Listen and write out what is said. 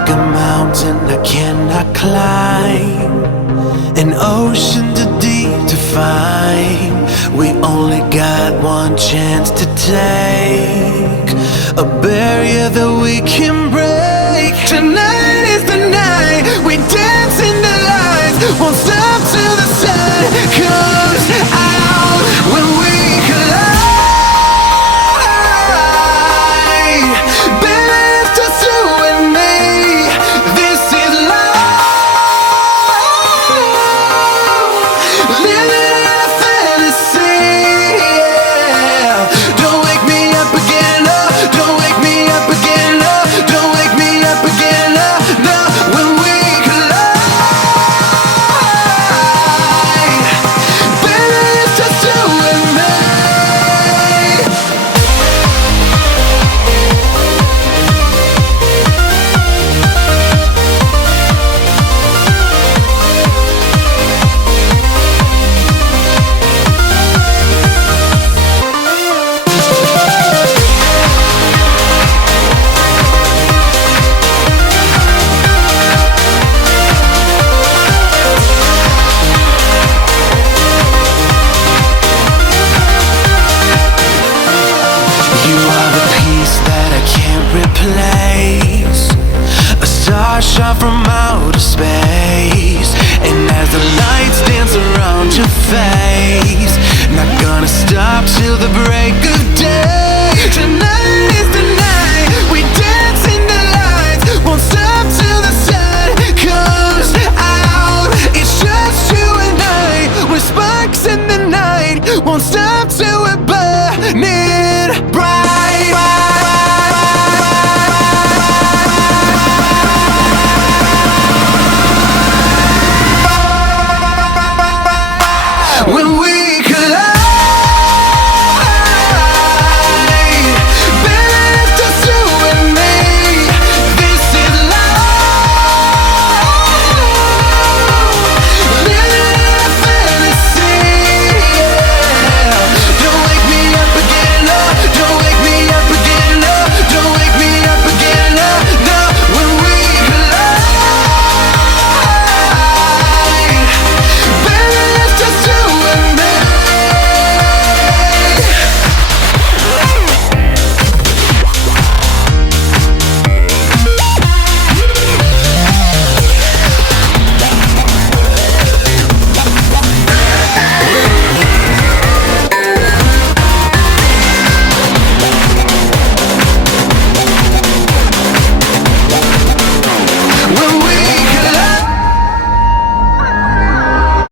like a mountain I cannot climb, an ocean too deep to find. We only got one chance to take, a barrier that we can break. Tonight is the night we dance in the lights, won't stop till the sun comes out. When we collide, baby, it's just you and me. This is love, living in a fantasy. Yeah. Don't wake me up again, no. Don't wake me up again, no. Don't wake me up again, no. No. When we collide, baby, it's just you and me. You are the piece that I can't replace, a star shot from outer space. And as the lights dance around your face, not gonna stop till the break of day. Tonight is the night we dance in the lights, won't stop till the sun comes out. It's just you and I, with sparks in the night, won't stop till we're burning bright. When we collide, baby, it's just you and me. This is love, living in a fantasy. Yeah. Don't wake me up again, no. Don't wake me up again, no. Don't wake me up again, no. No. When we collide, baby, it's just you and me. When we